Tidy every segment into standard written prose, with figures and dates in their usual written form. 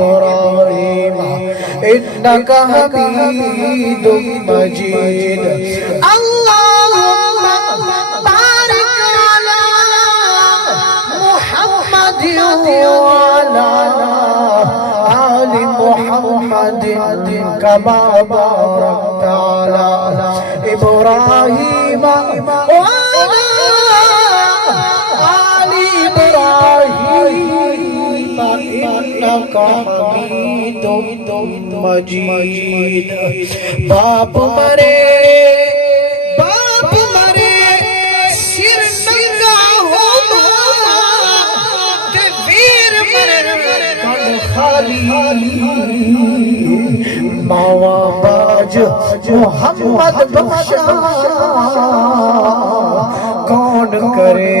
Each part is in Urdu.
إبراهيم إنك حميد مجيد اللهم بارك على محمد وعلى آل محمد كما باركت على إبراهيم وعلى آل إبراهيم إنك حميد مجيد باپ مرے سر ننگا ہونا تے ویر مرے کن خالی ماوا باج محمد بخشا کون کرے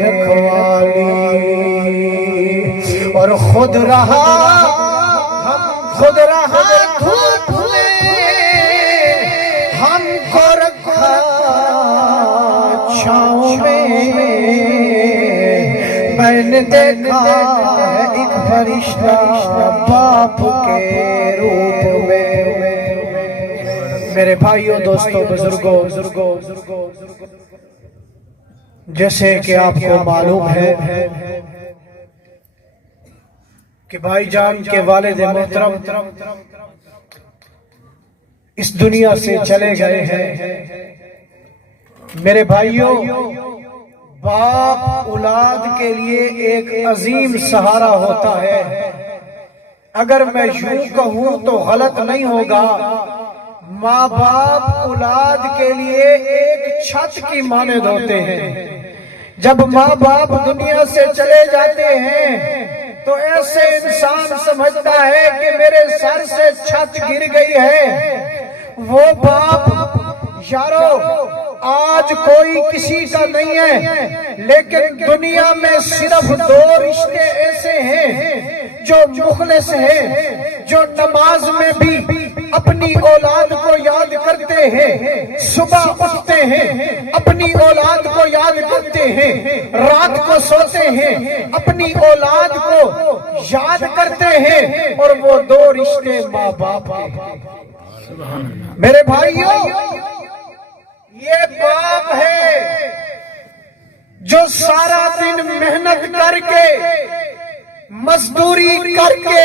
رکھوالی اور خود رہا دھوپ میں ہم کو رکھا چھاؤں میں میں نے دیکھا ایک فرشتہ باپ کے روپ میں میرے بھائیوں دوستوں بزرگوں جیسے کہ آپ کو معلوم ہے کہ بھائی جان کے والد محترم اس دنیا سے چلے گئے ہیں میرے بھائیوں باپ اولاد کے لیے ایک عظیم سہارا ہوتا ہے اگر میں یوں کہوں تو غلط نہیں ہوگا ماں باپ اولاد کے لیے ایک چھت کی مانند ہوتے ہیں جب ماں باپ دنیا سے چلے جاتے ہیں تو ایسے انسان سمجھتا ہے کہ میرے سر سے چھت گر گئی ہے وہ باپ یارو آج کوئی کسی کا نہیں ہے لیکن دنیا میں صرف دو رشتے ایسے ہیں جو مخلص ہیں جو نماز میں بھی اپنی اولاد کو یاد کرتے ہیں صبح اٹھتے ہیں اپنی اولاد کو یاد کرتے ہیں رات کو سوتے ہیں اپنی اولاد کو یاد کرتے ہیں اور وہ دو رشتے ماں باپ کے میرے بھائیوں یہ باپ ہے جو سارا دن محنت کر کے مزدوری کر کے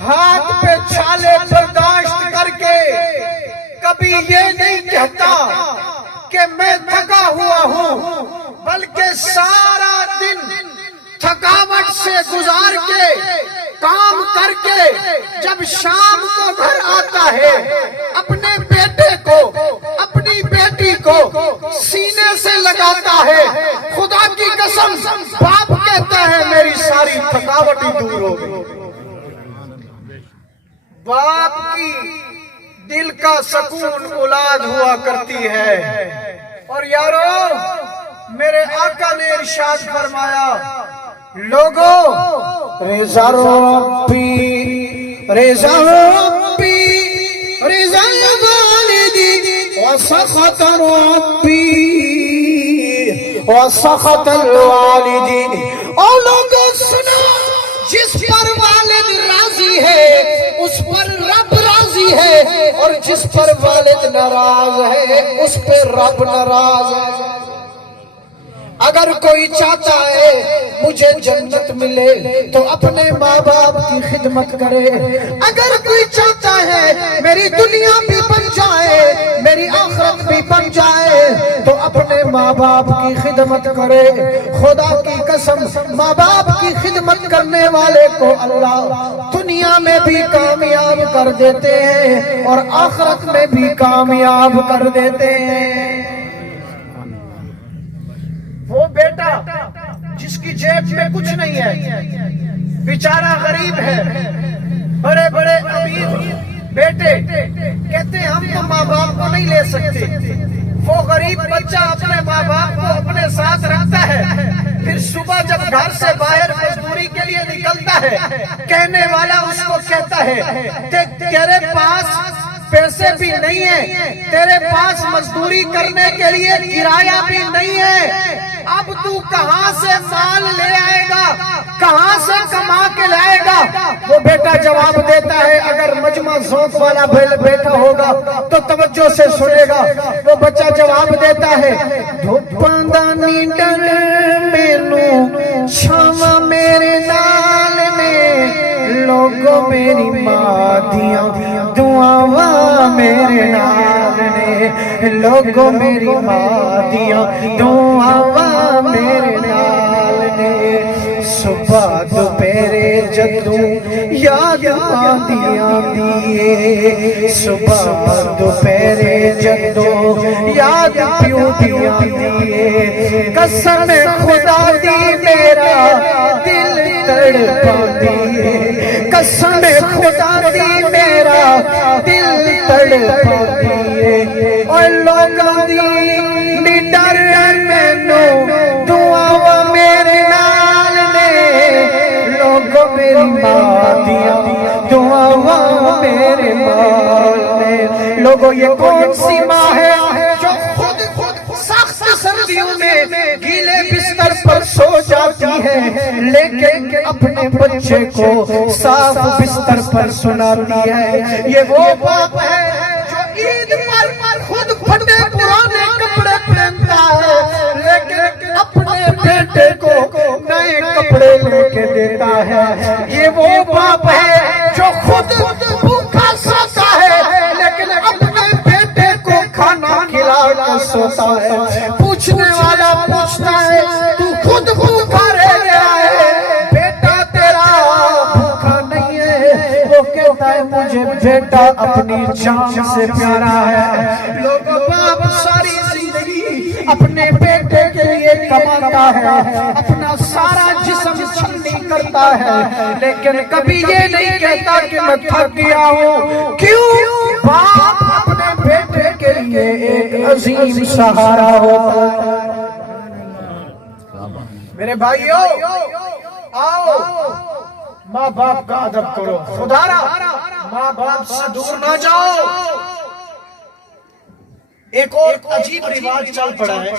ہاتھ پہ چھالے برداشت کر کے کبھی یہ نہیں کہتا کہ میں تھکا ہوا ہوں بلکہ سارا دن تھکاوٹ سے گزار کے کام کر کے جب شام کو گھر آتا ہے اپنے بیٹے کو اپنی بیٹی کو سینے سے لگاتا ہے خدا کی قسم باپ کہتا ہے میری ساری تھکاوٹ ہی دور ہو گئی باپ کی دل کا سکون اولاد ہوا کرتی ہے اور یارو میرے آقا نے ارشاد فرمایا لوگو رضا ربی والدی وسخط ربی وسخط الوالدین اور لوگو سنو جس پر والد راضی ہے اس پر رب راضی ہے اور جس پر والد ناراض ہے اس پر رب ناراض ہے اگر کوئی چاہتا ہے مجھے جنت ملے تو اپنے ماں باپ کی خدمت کرے اگر کوئی چاہتا ہے میری دنیا بھی بن جائے میری آخرت بھی بن جائے تو اپنے ماں باپ کی خدمت کرے خدا کی قسم ماں باپ کی خدمت کرنے والے کو اللہ دنیا میں بھی کامیاب کر دیتے ہیں اور آخرت میں بھی کامیاب کر دیتے ہیں وہ بیٹا جس کی جیب میں کچھ نہیں ہے بیچارہ غریب ہے بڑے بڑے امیر بیٹے کہتے ہیں ہم تو ماں باپ کو نہیں لے سکتے وہ غریب بچہ اپنے ماں باپ کو اپنے ساتھ رکھتا ہے پھر صبح جب گھر سے باہر مزدوری کے لیے نکلتا ہے کہنے والا اس کو کہتا ہے تیرے پاس پیسے بھی نہیں ہیں تیرے پاس مزدوری کرنے کے لیے کرایہ بھی نہیں ہے اب تو کہاں سے مال لے آئے گا کہاں سے کما کے لائے گا وہ بیٹا جواب دیتا ہے، اگر مجمع ذوق والا بیٹا ہوگا تو توجہ سے سنے گا، وہ بچہ جواب دیتا ہے، دھوپاں دا نیڈر مینوں چھاواں میرے نال نے، لوگوں میری ماں دیاں دعاواں میرے نال نے، لوگوں میری ماں دیاں دعاواں میرے نال نے، صبح دوپہرے جدوں یاد آندی آندی، صبح دوپہرے جدوں یاد پیوں دی آندی، قسم خدا دی میرا دل تڑپاندی، قسم خدا دی میرا دل تڑپاندی، اور لوگاں دی ڈر مینوں دعاواں میرے نال نے، لوگوں میری ماں دیاں دعاواں میرے نال نے۔ لوگوں یہ کون سی ماں ہے جو خود سخت سردیوں میں گیلے بستر پر سو جاتی ہے لیکن اپنے بچے کو صاف بستر پر سناتی ہے؟ یہ وہ باپ ہے جو عید پر خود پھٹے پرانے کپڑے پہنتا ہے لیکن اپنے بیٹے کو نئے کپڑے لے کے دیتا ہے۔ یہ وہ باپ ہے جو خود بھوکا سوتا ہے لیکن اپنے بیٹے کو کھانا کھلا کر سوتا ہے۔ پوچھنے والا پوچھتا ہے تو خود بھوکا رہ گیا ہے، بیٹا تیرا بھوکا نہیں ہے، وہ کہتا ہے مجھے بیٹا اپنی جان سے پیارا ہے۔ لوگ باپ ساری زندگی اپنے بیٹے کے لیے کماتا ہے، اپنا سارا جسم چھلنی کرتا ہے لیکن کبھی یہ نہیں کہتا کہ میں تھک گیا ہوں۔ کیوں؟ باپ اپنے بیٹے کے لیے ایک عظیم سہارا ہوتا ہے۔ میرے بھائیو آؤ، ماں باپ کا ادب کرو، خدا را ماں باپ سے دور نہ جاؤ۔ ایک اور عجیب رواج چل پڑا ہے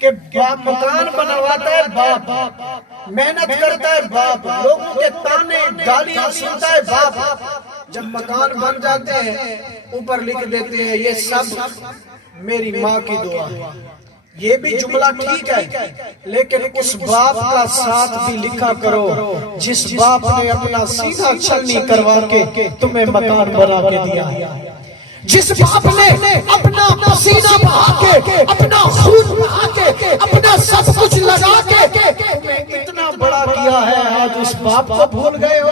کہ باپ مکان بنواتا ہے، باپ محنت کرتا ہے، باپ لوگوں کے تانے گالیاں سنتا ہے، باپ جب مکان بن جاتے ہیں اوپر لکھ دیتے ہیں یہ سب میری ماں کی دعا۔ یہ بھی جملہ ٹھیک ہے لیکن اس باپ کا ساتھ بھی لکھا کرو جس باپ نے اپنا سینہ چھلنی کروا کے تمہیں مکان بنا کے دیا، جس باپ نے اپنا پسینہ بہا کے، اپنا خون بہا کے، اپنا سب کچھ لگا کے تمہیں اتنا بڑا کیا ہے، آج اس باپ کو بھول گئے ہو۔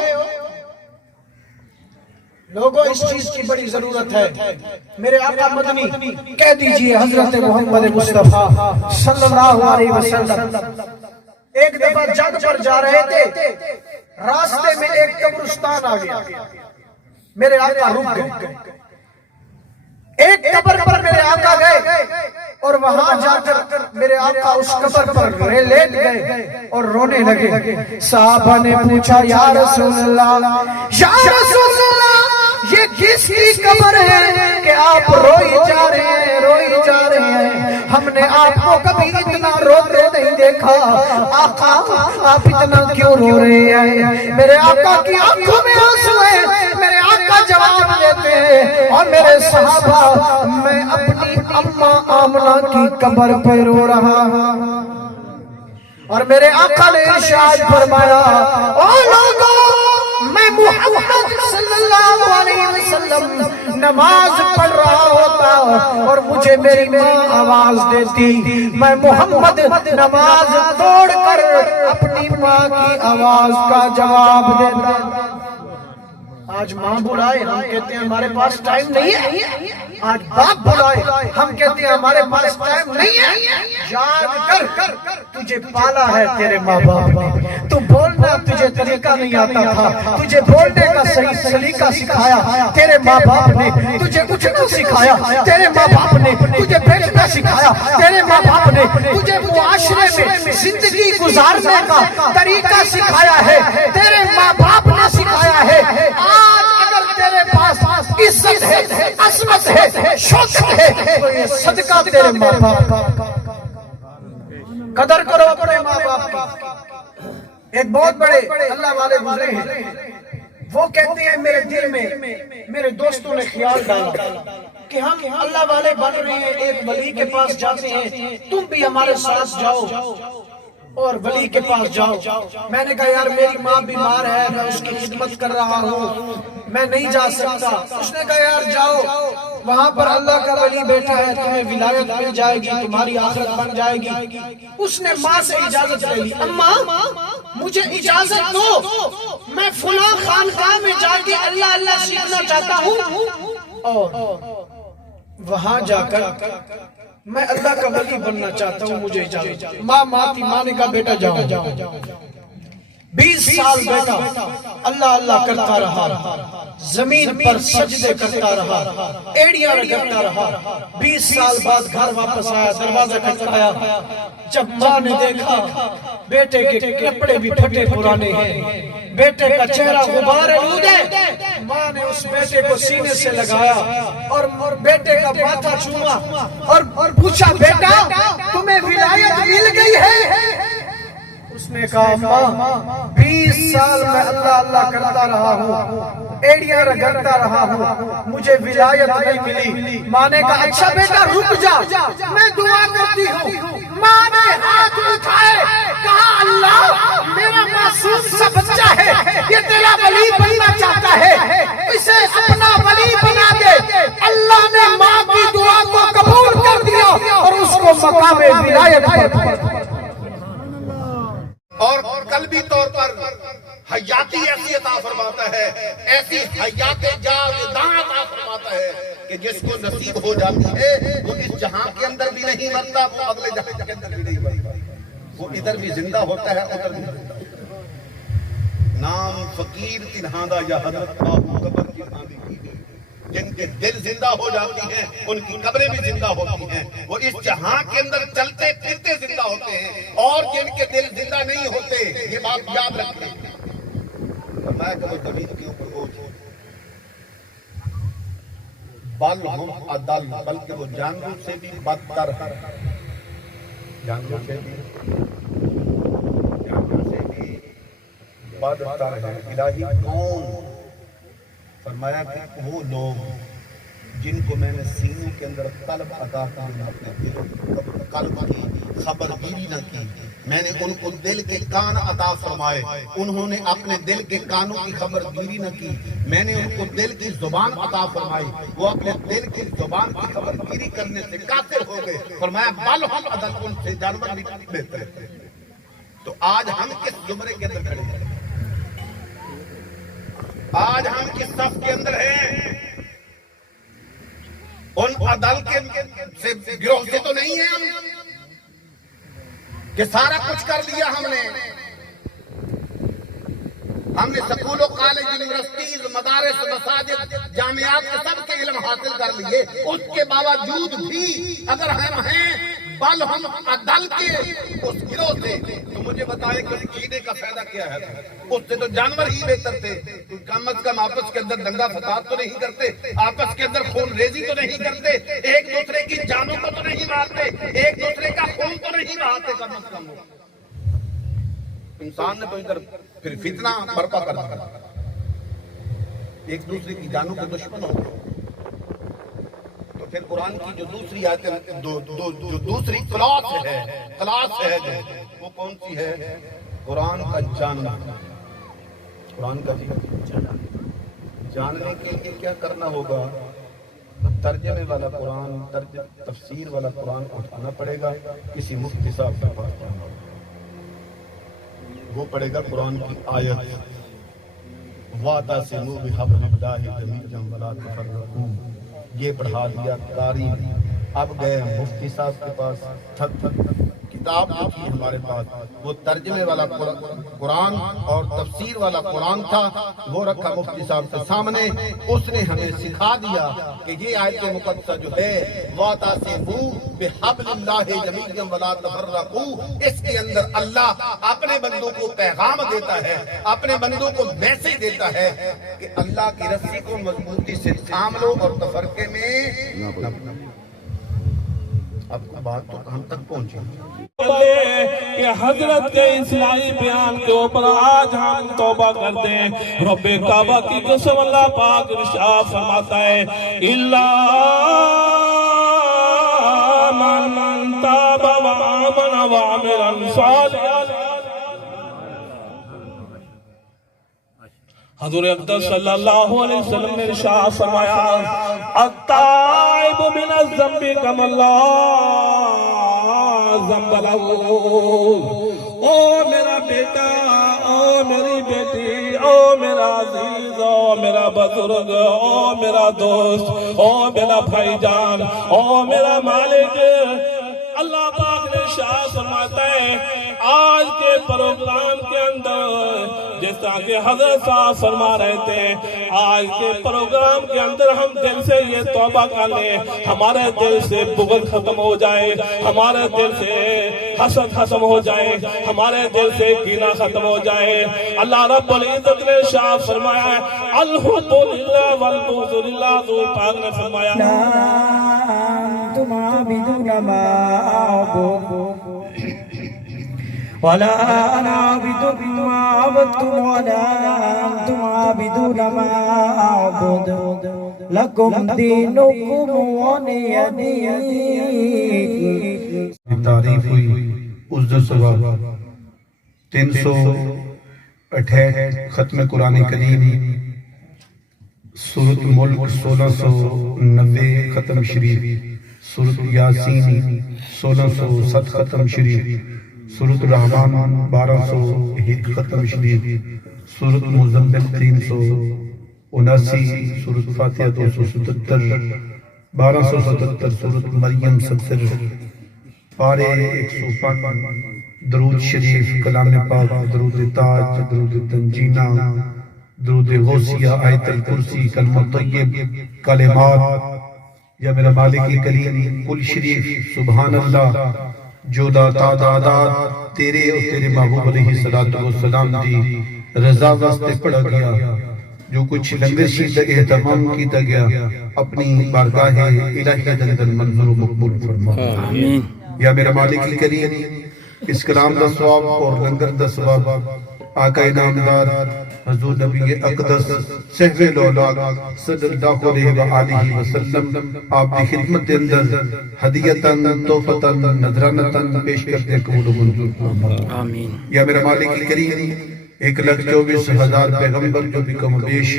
لوگوں اس چیز کی بڑی ضرورت ہے۔ میرے آقا مدنی کہہ دیجئے حضرت محمد مصطفیٰ صلی اللہ علیہ وسلم ایک دفعہ جنگ پر جا رہے تھے، راستے میں ایک قبرستان آ گیا، میرے آقا رک گئے، ایک قبر پر میرے آقا گئے اور وہاں جا کر میرے آقا اس قبر پر لیٹ گئے اور رونے لگے۔ صحابہ نے پوچھا یا رسول اللہ، یا رسول اللہ یہ کس کی قبر ہے کہ آپ روئی جا رہے ہیں، روئی جا رہے ہیں؟ ہم نے آپ کو کبھی اتنا روتے نہیں دیکھا، آقا آپ اتنا کیوں رو رہے ہیں؟ میرے آقا کی آنکھوں میں آنسو ہیں، میرے آقا جواب دیتے ہیں اور میرے صحابہ میں اپنی اماں آمنہ کی قبر پہ رو رہا ہوں۔ اور میرے آقا نے ارشاد فرمایا او لوگوں میں محمد صلی اللہ علیہ وسلم نماز پڑھ رہا ہوتا اور مجھے میری ماں آواز دیتی، میں محمد نماز توڑ کر اپنی ماں کی آواز کا جواب دیتا۔ آج ماں بلائے ہم کہتے ہیں ہمارے پاس ٹائم نہیں ہے، آج باپ بلائے ہم کہتے ہیں ہمارے پاس ٹائم نہیں ہے۔ یاد کر تجھے پالا ہے تیرے ماں باپ نے، تو بولنا تجھے طریقہ نہیں آتا تھا، تجھے بولنے کا صحیح سلیقہ سکھایا تیرے ماں باپ نے، تجھے اٹھنا سکھایا تیرے ماں باپ نے، تجھے بیٹھنا سکھایا تیرے ماں باپ نے، تجھے معاشرے میں زندگی گزارنے کا طریقہ سکھایا ہے تیرے ماں باپ نے سکھایا ہے۔ آج اگر تیرے پاس عزت ہے، عظمت ہے، شوکت ہے تو یہ صدقہ تیرے ماں باپ کا۔ قدر کرو اپنے ماں باپ کی۔ ایک بہت بڑے اللہ والے گزرے ہیں، وہ کہتے ہیں میرے دل میں میرے دوستوں نے خیال ڈالا کہ ہم اللہ والے بن رہے ہیں، ایک ولی کے پاس جاتے ہیں، تم بھی ہمارے ساتھ جاؤ اور ولی کے پاس جاؤ۔ میں نے کہا یار میری ماں بیمار ہے، میں اس کی خدمت کر رہا ہوں، میں نہیں جا سکتا۔ اس نے کہا یار جاؤ، وہاں پر اللہ کا ولی بیٹھا ہے، تمہیں ولایت مل جائے گی، تمہاری آخرت بن جائے گی۔ اس نے ماں سے اجازت لے لی، اماں مجھے اجازت دو، میں فلاں خانقاہ میں جا کے اللہ اللہ سیکھنا چاہتا ہوں اور وہاں جا کر میں اللہ کا ولی بننا چاہتا ہوں، مجھے اجازت۔ ماں نے کہا بیٹا جاؤ۔ 20 سال بیٹا اللہ اللہ کرتا رہا، زمین پر سجدے کرتا رہا، ایڑیاں رگڑتا رہا۔ 20 سال بعد گھر واپس آیا، دروازہ کھٹکھایا۔ جب ماں نے دیکھا بیٹے کے کپڑے بھی پھٹے پرانے ہیں، بیٹے کا چہرہ غبار آلود ہے، ماں نے اس بیٹے کو سینے سے لگایا اور بیٹے کا ماتھا چوما اور پوچھا بیٹا تمہیں ولایت مل گئی ہے؟ اس نے کہا ماں 20 سال میں اللہ اللہ کرتا رہا ہوں، ایڑیاں رگڑتا رہا ہوں، مجھے ولایت نہیں ملی۔ ماں نے کہا اچھا بیٹا رک جا، میں دعا کرتی ہوں۔ ماں نے ہاتھ اٹھائے، کہا اللہ میرا معصوم سا بچہ ہے، یہ تیرا ولی بننا چاہتا ہے، اسے اپنا ولی بنا دے۔ اللہ نے ماں کی دعا کو قبول کر دیا اور اس کو مقام ولایت پر۔ اور قلبی طور پر حیاتی ایسی عطا فرماتا ہے، ایسی حیات جاوداں عطا فرماتا ہے کہ جس کو نصیب ہو جاتی ہے وہ اس جہاں کے اندر بھی نہیں مرتا، وہ اگلے جہاں کے اندر بھی نہیں مرتا، وہ ادھر بھی زندہ ہوتا ہے ادھر بھی زندہ ہوتا ہے۔ نام فقیر تنہاندہ یا حضرت باہو قبر کی نامی کی گئی، جن کے دل زندہ ہو جاتی ہیں ان کی قبریں بھی زندہ ہوتی ہیں، وہ اس جہاں کے اندر چلتے پھرتے زندہ ہوتے ہیں، اور جن کے دل زندہ نہیں ہوتے یہ بات یاد رکھیں۔ فرمایا کہ وہ زمین کے اوپر بوجھ بل ہم عدل، بلکہ وہ جانوروں سے بھی بدتر ہے، جانوروں سے بھی بدتر ہے۔ الہی کون؟ فرمایا کہ وہ لوگ جن کو میں نے سینوں کے اندر قلب عطا کی، اپنے دل قلب کی خبرگیری نہ کی، میں نے ان کو دل کے کان عطا فرمائے، انہوں نے اپنے دل کے کانوں کی خبرگیری نہ کی، میں نے ان کو دل کی زبان عطا فرمائی، وہ اپنے دل کی زبان کی خبرگیری کرنے سے قاصر ہو گئے۔ فرمایا بل ہم عدل، ان سے جانور بھی بہتر ہے۔ تو آج ہم کس زمرے کے اندر کھڑے ہیں؟ آج ہم کس صف کے اندر ہیں؟ ان عدل کے گروہ سے تو نہیں ہیں ہم کہ سارا کچھ کر لیا ہم نے سکول و کالج، یونیورسٹیز، مدارس، مساجد، جامعات کے سب کے علم حاصل کر لیے، اس کے باوجود بھی اگر ہم ہیں بل ہم عدل کے اس گروہ سے، تو مجھے بتائے کہ عقیدے کا فائدہ کیا ہے؟ اس سے تو جانور ہی بہتر تھے۔ کم از کم آپس کے اندر دنگا فساد تو نہیں کرتے، آپس کے اندر خون ریزی تو نہیں کرتے، ایک دوسرے کی جانوں کو تو نہیں مارتے، ایک دوسرے کا خون تو نہیں بہاتے۔ کم از کم انسان نے تو ادھر پھر فتنہ برپا کر دیا، ایک دوسرے کی جانوں کے دشمن ہو گئے۔ تو پھر قرآن کی جو دوسری آیت جو دوسری کلاس ہے جو وہ کون سی ہے؟ قرآن کا جاننا۔ قرآن کا جاننے کے لیے کیا کرنا ہوگا؟ ترجمے والا قرآن، تفسیر والا قرآن اٹھانا پڑے گا، کسی مفتی صاحب کے پاس جانا ہوگا، وہ پڑھے گا قرآن کی آیت وَاعْتَصِمُوا بِحَبْلِ اللَّهِ جَمِيعًا وَلَا تَفَرَّقُوا، یہ پڑھا دیا قاری نے۔ اب گئے مفتی صاحب کے پاس، کتاب تھی ہمارے پاس، وہ ترجمے والا قرآن اور تفسیر والا قرآن تھا، وہ رکھا مفتی صاحب کے سامنے، اس نے ہمیں سکھا دیا کہ یہ آیت مقدسہ جو ہے وَاعْتَصِمُوا بِحَبْلِ اللَّهِ جَمِيعًا وَلَا تَفَرَّقُوا، اس کے اندر اللہ اپنے بندوں کو پیغام دیتا ہے، اپنے بندوں کو میسج دیتا ہے کہ اللہ کی رسی کو مضبوطی سے تھام لو اور تفرقے میں اب بات تو ہم تک پہنچی۔ کہ حضرت کے اصلاحی بیان کے اوپر آج ہم توبہ کر دیں. رب کعبہ کی قسم اللہ پاک ارشاد فرماتا ہے الا من تاب وآمن وعمل صالحا. حضور اقدس صلی اللہ علیہ وسلم نے ارشاد فرمایا التائب من الذنب کم اللہ ذنب له. او میرا بیٹا، او میری بیٹی، او میرا عزیز، او میرا بزرگ، او میرا دوست، او میرا بھائی جان، او میرا مالک، اللہ پاک نے ارشاد فرماتا ہے آج کے پروگرام کے اندر جس طرح کہ حضرت صاحب فرما رہے تھے آج کے پروگرام کے اندر ہم دل سے یہ توبہ کر لیں ہمارے دل سے بغض ختم ہو جائے، ہمارے دل سے حسد ختم ہو جائے، ہمارے دل سے کینہ ختم ہو جائے. اللہ رب العزت نے ارشاد فرمایا ہے الحب للہ والبغض للہ. حضور پاک نے فرمایا أنتم عابدون ما أعبد ولا أنا عابد ما عبدتم ولا أنتم عابدون ما أعبد لكم دينكم ولي دين. تعریف ہوئی عزت ثواب 368 ختم قرآن کریم سورۃ ملک 1690 ختم شریف، سورۃ یاسین 1607 ختم شریف، سورۃ الرحمن 1201 ختم شریف، سورۃ مزمل 379، سورۃ فاتحہ 277، 1277، سورۃ مریم 70، پارے 105، درود شریف، کلام پاک، درود تاج، درود تنجینہ، درود غوثیہ، آیت الکرسی، کلمہ طیب، کلمات. یا میرا مالک کریم کل شریف، سبحان اللہ جو داتا دادات تیرے اور تیرے محبوب علیہ السلام دی رضا واسطے پڑھا گیا، جو کچھ لنگر شریف کا اہتمام کیتا گیا اپنی بارگاہ الہی کے اندر منظور و مقبول فرما. یا میرا مالک کریم اس کلام دا ثواب اور لنگر دا ثواب آقا انعامدار حضور نبی اقدس صحبہ الاولاق صلی اللہ علیہ وآلہ وسلم آپ کی خدمت کے اندر ہدیتاً تحفتاً نذرانتاً پیش کرتے قبول و منظور فرما. یا میرا مالک کریم 1,24,000 پیغمبر جو بھی کم و بیش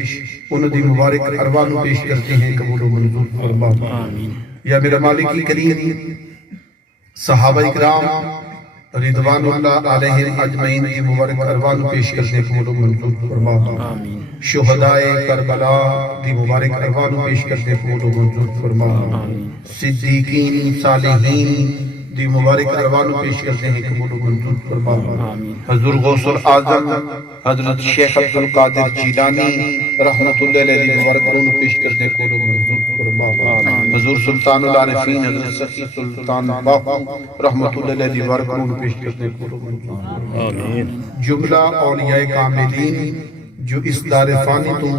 انہوں دی مبارک ارواح پیش کرتے ہیں قبول و منظور فرما. یا میرا مالک کریم صحابہ اکرام رضوان اللہ علیہ اجمعین کی مبارک ارواح پیش کرنے قبول و منظور فرما. شہدائے کربلا کی مبارک ارواح پیش کرنے قبول و منظور فرما. صدیقین صالحین دی مبارک ارواح پیش کرتے ہیں قبول و منظور فرما. حضور غوث الاعظم حضرت شیخ عبدالقادر جیلانی رحمت اللہ علیہ مبارک ارواح پیش کرتے قبول و منظور فرما. حضور سلطان العارفین حضرت سخی سلطان باہو رحمت اللہ علیہ مبارک ارواح پیش کرتے قبول و منظور فرما. جملہ اولیاء کاملین جو اس دار فانی تو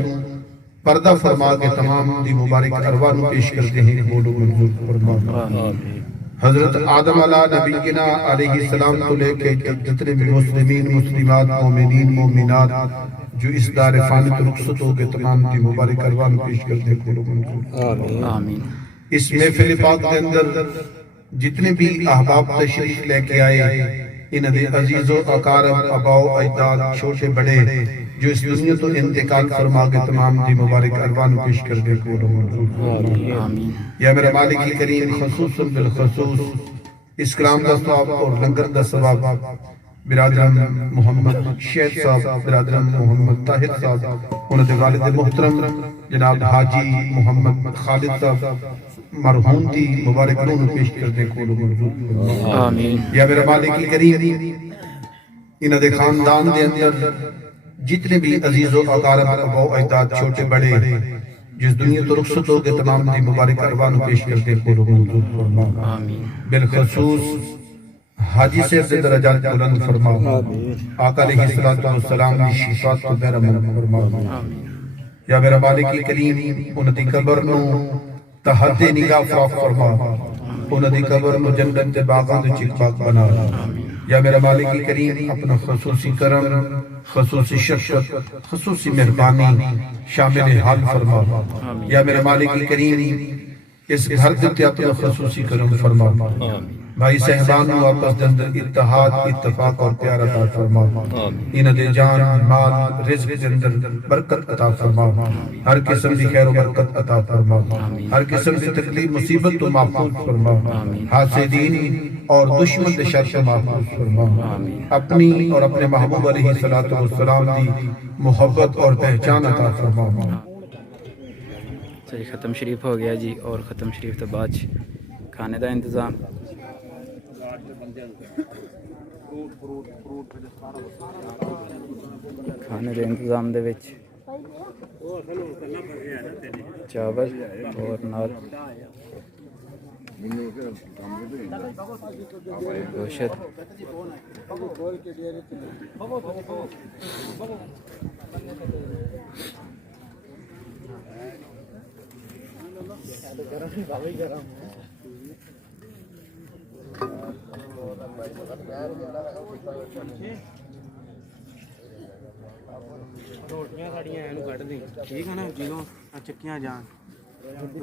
پردہ فرما کے تمام دی مبارک ارواح پیش کرتے ہیں قبول و منظور فرما. حضرت آدم علیہ نبینا علیہ السلام تو لے کے جتنے بھی مسلمین مسلمات مومنین مومنات جو اس دار فانی تو رخصت ہو کے تمام دی مبارک ارواح پیش کرتے ہیں. اس محفل پاک کے اندر جتنے بھی احباب تشریف لے کے آئے انہوں نے عزیز و اقارب اباؤ اجداد چھوٹے بڑے جو اس دنیا تو انتقال فرما کے تمام دی مبارک ارواح پیش کر دے کو. یا میرا مالک کریم خصوصاً بالخصوص اس کلام دا ثواب اور لنگر دا ثواب برادران محمد شیخ صاحب، برادران محمد طاہر صاحب، انہوں نے والد محترم جناب حاجی محمد خالد صاحب مرحوم دی مبارک انہوں پیش کر دے کو. یا میرا مالک کریم انہوں نے خاندان دے اندر جتنے بھی عزیز و اقارب اباؤ اجداد چھوٹے بڑے جس دنیا تو رخصت ہو کے تمام دی مبارک ارواح پیش کرتے قبول و منظور فرما. بالخصوص حاجی سے درجات بلند فرما. آقا علیہ السلام کی شفاعت کو بہرمند فرما. یا میرا مالک کریم ان دی قبر نو تحت نگاہ فراخ فرما. انہاں دی قبر نو جنت دے باغاں دے وچ باغ بنا یا میرا مالک کریم اپنا خصوصی کرم خصوصی شفقت خصوصی مہربانی شامل حال فرما یا میرا مالک کریم اس گھر دے اپنا خصوصی کرم فرما بھائی صاحبان و آپس دے اندر اتحاد اتفاق اور پیار عطا فرما انہاں دے جان مال رزق دے اندر برکت عطا فرما ہر قسم دی خیر و برکت عطا فرما ہر قسم دی تکلیف مصیبت تو محفوظ فرما حاسدین اور دشمن دے شر سے محفوظ فرما اپنی اور اپنے محبوب علیہ الصلوۃ والسلام دی محبت اور پہچان عطا فرما جی ختم شریف ہو گیا جی اور ختم شریف تو بعد کھانے دا انتظام کھانے دے انتظام دے وچ چاول اور نال گوشت روٹیاں ساڑیاں اینو کٹ دیں ٹھیک ہے نا جنوں چکیاں جان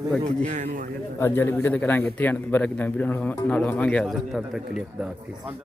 باقی جی اج والی ویڈیو تے کرانگے اتنے آن برک نویں ویڈیو نال ہوواਂਗੇ حاضر تب تک کے لیے خدا حافظ